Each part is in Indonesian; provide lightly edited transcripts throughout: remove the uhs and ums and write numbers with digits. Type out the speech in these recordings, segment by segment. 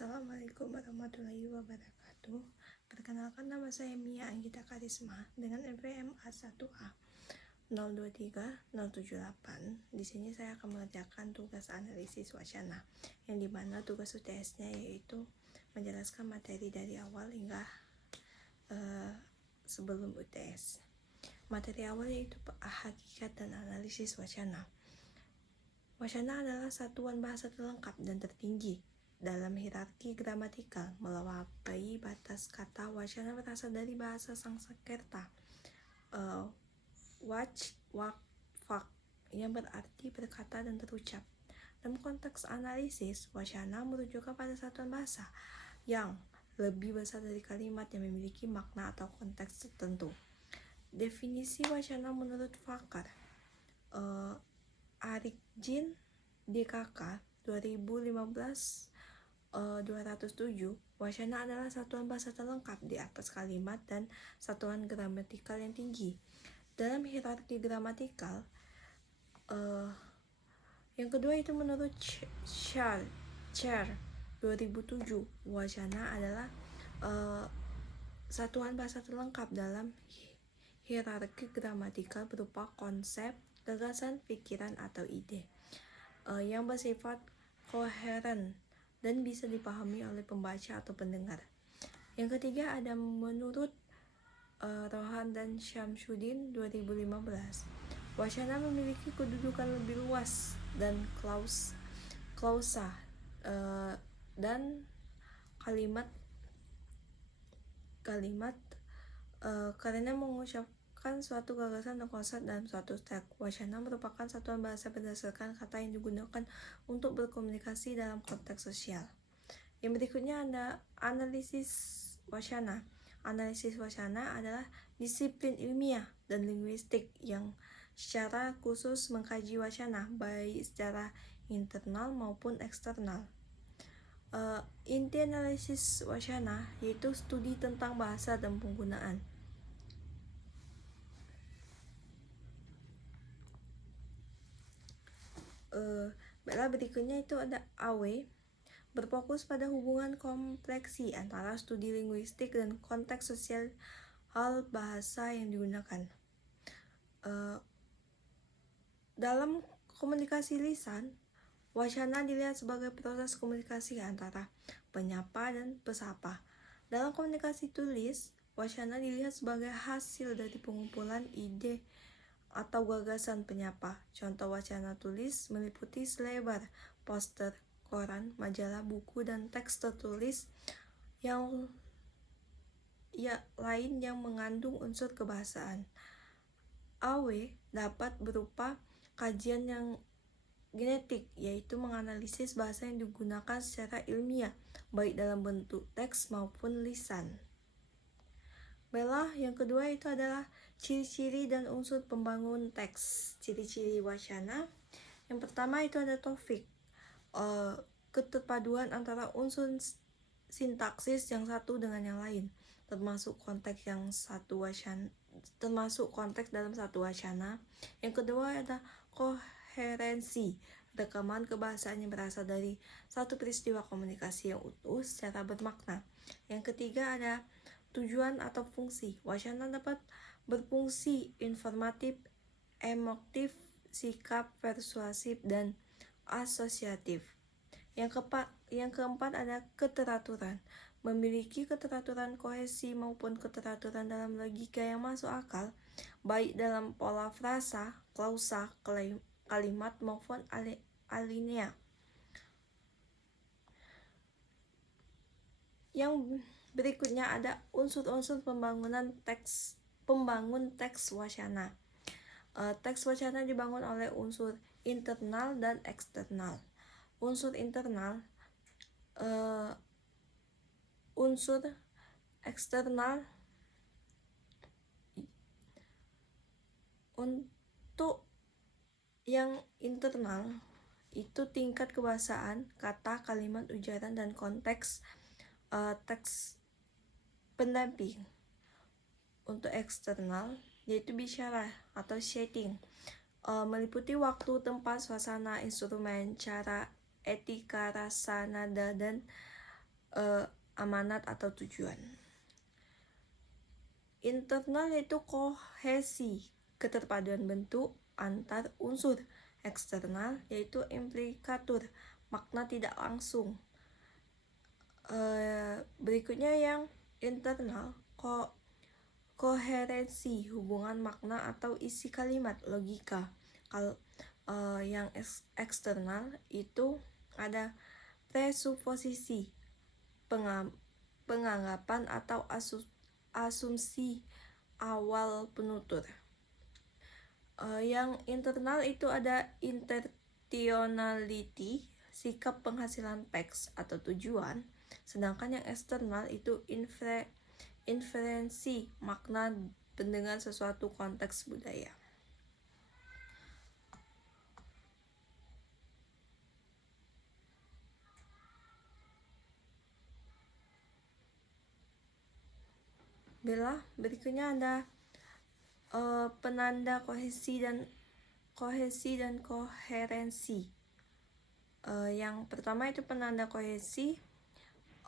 Assalamualaikum warahmatullahi wabarakatuh. Perkenalkan, nama saya Mia Anggita Karisma dengan NPM A1A 023078. Di sini saya akan mengerjakan tugas analisis wacana, yang dimana tugas UTS-nya yaitu menjelaskan materi dari awal hingga sebelum UTS. Materi awal yaitu hakikat dan analisis wacana. Wacana adalah satuan bahasa terlengkap dan tertinggi dalam hierarki gramatikal. Melampaui batas kata, wacana berasal dari bahasa Sanskerta wach, wak, fak, yang berarti berkata dan terucap. Dalam konteks analisis, wacana merujuk pada satuan bahasa yang lebih besar dari kalimat yang memiliki makna atau konteks tertentu. Definisi wacana menurut Fakar Arikjin DKK 2015-207, wacana adalah satuan bahasa terlengkap di atas kalimat dan satuan gramatikal yang tinggi. Dalam hierarki gramatikal, yang kedua itu menurut Chair 2007, wacana adalah satuan bahasa terlengkap dalam hierarki gramatikal berupa konsep, gagasan, pikiran, atau ide yang bersifat koheren dan bisa dipahami oleh pembaca atau pendengar. Yang ketiga ada menurut Rohan dan Syamsuddin 2015, wacana memiliki kedudukan lebih luas dan klausa dan kalimat karena mengucapkan suatu gagasan dan konsep dalam suatu teks. Wacana merupakan satuan bahasa berdasarkan kata yang digunakan untuk berkomunikasi dalam konteks sosial. Yang berikutnya ada analisis wacana. Analisis wacana adalah disiplin ilmiah dan linguistik yang secara khusus mengkaji wacana, baik secara internal maupun eksternal. Inti analisis wacana yaitu studi tentang bahasa dan penggunaan. Berikutnya itu ada AW, berfokus pada hubungan kompleksi antara studi linguistik dan konteks sosial hal bahasa yang digunakan. Dalam komunikasi lisan, wacana dilihat sebagai proses komunikasi antara penyapa dan pesapa. Dalam komunikasi tulis, wacana dilihat sebagai hasil dari pengumpulan ide atau gagasan penyapa. Contoh wacana tulis meliputi selebar, poster, koran, majalah, buku, dan teks tertulis yang lain yang mengandung unsur kebahasaan. AW dapat berupa kajian yang genetik, yaitu menganalisis bahasa yang digunakan secara ilmiah, baik dalam bentuk teks maupun lisan. Yang kedua itu adalah ciri-ciri dan unsur pembangun teks. Ciri-ciri wacana. Yang pertama itu ada topik, keterpaduan antara unsur sintaksis yang satu dengan yang lain, termasuk konteks dalam satu wacana. Yang kedua ada koherensi, rekaman kebahasaan yang berasal dari satu peristiwa komunikasi yang utuh secara bermakna. Yang ketiga ada tujuan atau fungsi. Wacana dapat berfungsi informatif, emotif, sikap, persuasif, dan asosiatif. Yang keempat ada keteraturan. Memiliki keteraturan kohesi maupun keteraturan dalam logika yang masuk akal, baik dalam pola frasa, klausa, kalimat maupun alinea. Yang berikutnya ada unsur-unsur pembangun teks wacana. Teks wacana dibangun oleh unsur internal dan eksternal. Unsur internal, unsur eksternal. Untuk yang internal itu tingkat kebahasaan, kata, kalimat, ujaran, dan konteks teks pendamping. Untuk eksternal yaitu bicara atau setting, meliputi waktu, tempat, suasana, instrumen, cara, etika, rasa, nada, dan amanat atau tujuan. Internal yaitu kohesi, keterpaduan bentuk antar unsur. Eksternal yaitu implikatur, makna tidak langsung. Berikutnya yang internal, koherensi, hubungan makna atau isi kalimat, logika. Yang eksternal itu ada presuposisi, penganggapan atau asumsi awal penutur. Yang internal itu ada intentionality, sikap penghasilan teks atau tujuan. Sedangkan yang eksternal itu inferensi, makna dengan sesuatu konteks budaya. Berikutnya ada penanda kohesi dan koherensi. Yang pertama itu penanda kohesi,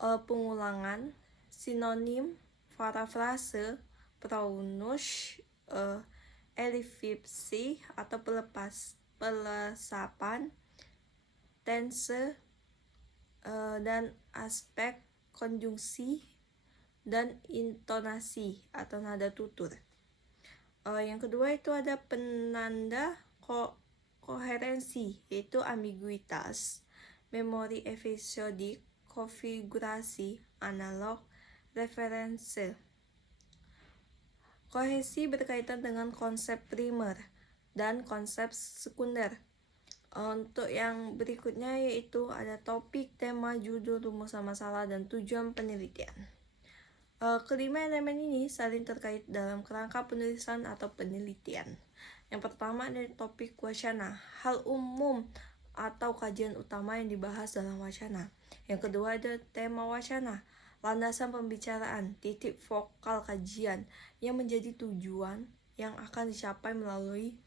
pengulangan, sinonim, parafrase, pronuns, elifipsi atau pelesapan, tense, dan aspek, konjungsi, dan intonasi atau nada tutur. Yang kedua itu ada penanda koherensi, yaitu ambiguitas, memori episodik, konfigurasi, analog, referensi. Kohesi berkaitan dengan konsep primer dan konsep sekunder. Untuk yang berikutnya yaitu ada topik, tema, judul, rumus masalah, dan tujuan penelitian. Kelima elemen ini saling terkait dalam kerangka penulisan atau penelitian. Yang pertama ada topik wacana, hal umum atau kajian utama yang dibahas dalam wacana. Yang kedua ada tema wacana, landasan pembicaraan, titik vokal kajian yang menjadi tujuan yang akan dicapai melalui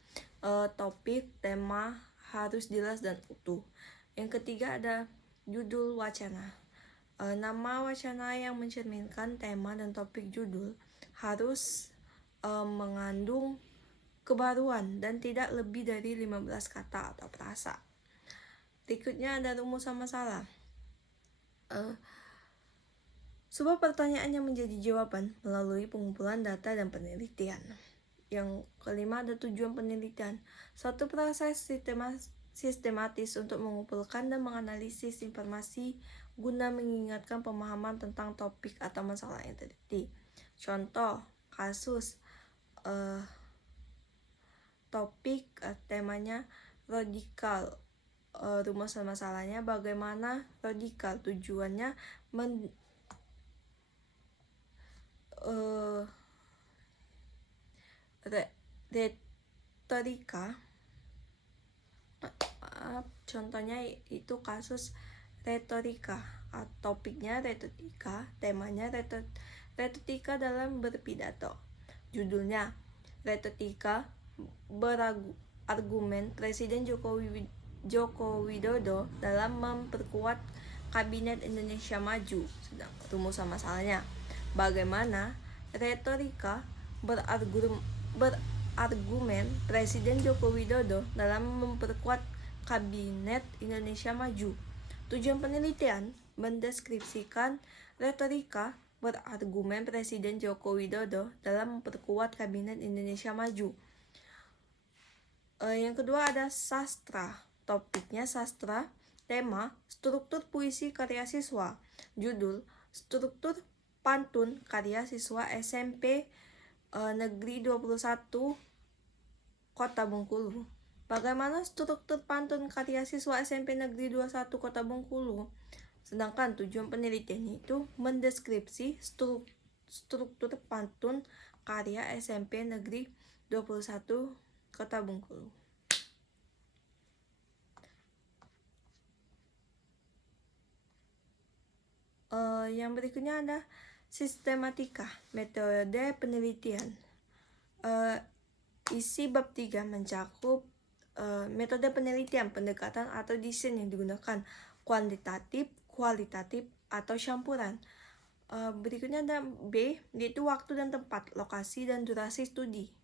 topik, tema harus jelas dan utuh. Yang ketiga ada judul wacana. Nama wacana yang mencerminkan tema dan topik judul harus mengandung kebaruan dan tidak lebih dari 15 kata atau frasa. Berikutnya ada rumus masalah. Sebuah pertanyaan yang menjadi jawaban melalui pengumpulan data dan penelitian. Yang kelima ada tujuan penelitian. Suatu proses sistematis untuk mengumpulkan dan menganalisis informasi guna mengingatkan pemahaman tentang topik atau masalah yang teliti. Contoh, kasus topik temanya radikal. Rumus masalahnya bagaimana radikal, tujuannya retorika. Contohnya itu kasus retorika. Topiknya retorika, temanya retorika dalam berpidato. Judulnya retorika berargumen Presiden Joko Widodo dalam memperkuat Kabinet Indonesia Maju. Sedang rumus masalahnya bagaimana retorika berargumen Presiden Joko Widodo dalam memperkuat Kabinet Indonesia Maju. Tujuan penelitian mendeskripsikan retorika berargumen Presiden Joko Widodo dalam memperkuat Kabinet Indonesia Maju. Yang kedua ada sastra. Topiknya sastra, tema struktur puisi karya siswa, judul struktur pantun karya siswa SMP Negeri 21 Kota Bengkulu. Bagaimana struktur pantun karya siswa SMP Negeri 21 Kota Bengkulu? Sedangkan tujuan penelitian itu mendeskripsi struktur pantun karya SMP Negeri 21 Kota Bengkulu. Yang berikutnya ada sistematika, metode penelitian. Isi bab 3 mencakup metode penelitian, pendekatan atau desain yang digunakan kuantitatif, kualitatif, atau campuran. Berikutnya ada B, yaitu waktu dan tempat, lokasi dan durasi studi.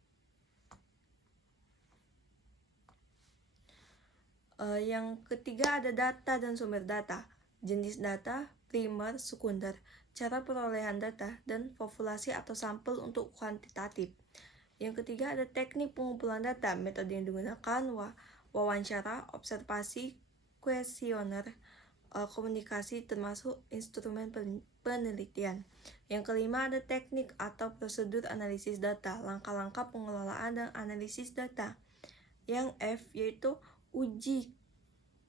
Yang ketiga ada data dan sumber data, jenis data, primer, sekunder, cara perolehan data, dan populasi atau sampel untuk kuantitatif. Yang ketiga ada teknik pengumpulan data, metode yang digunakan wawancara, observasi, kuesioner, komunikasi termasuk instrumen penelitian. Yang kelima ada teknik atau prosedur analisis data, langkah-langkah pengelolaan dan analisis data. Yang F yaitu uji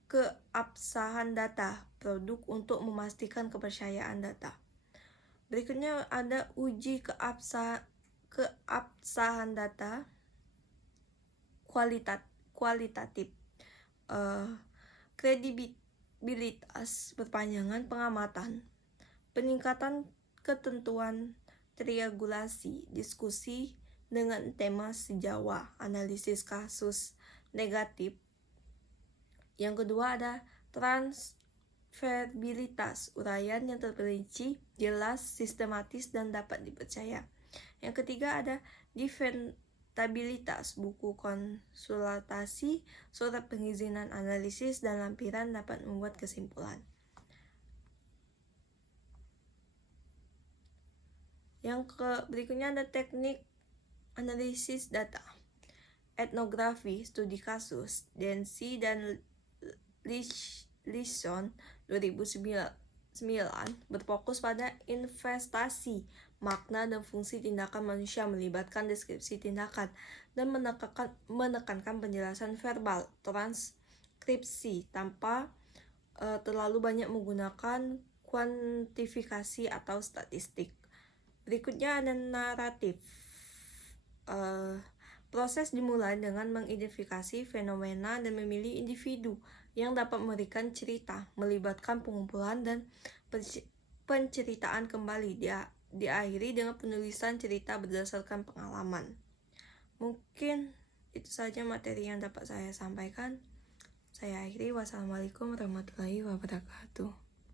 keabsahan data, produk untuk memastikan kepercayaan data. Berikutnya ada uji keabsahan data kualitatif. Kredibilitas berpanjangan pengamatan, peningkatan ketentuan triangulasi, diskusi dengan tema sejawat, analisis kasus negatif. Yang kedua ada transferabilitas, uraian yang terperinci, jelas, sistematis, dan dapat dipercaya. Yang ketiga ada defendabilitas, buku konsultasi, surat pengizinan analisis, dan lampiran dapat membuat kesimpulan. Yang berikutnya ada teknik analisis data, etnografi, studi kasus, Densi dan Leeson 2009 berfokus pada investasi, makna dan fungsi tindakan manusia, melibatkan deskripsi tindakan, dan menekankan penjelasan verbal, transkripsi, tanpa terlalu banyak menggunakan kuantifikasi atau statistik. Berikutnya ada naratif. Proses dimulai dengan mengidentifikasi fenomena dan memilih individu yang dapat memberikan cerita, melibatkan pengumpulan dan penceritaan kembali. Diakhiri dengan penulisan cerita berdasarkan pengalaman. Mungkin itu saja materi yang dapat saya sampaikan. Saya akhiri. Wassalamualaikum warahmatullahi wabarakatuh.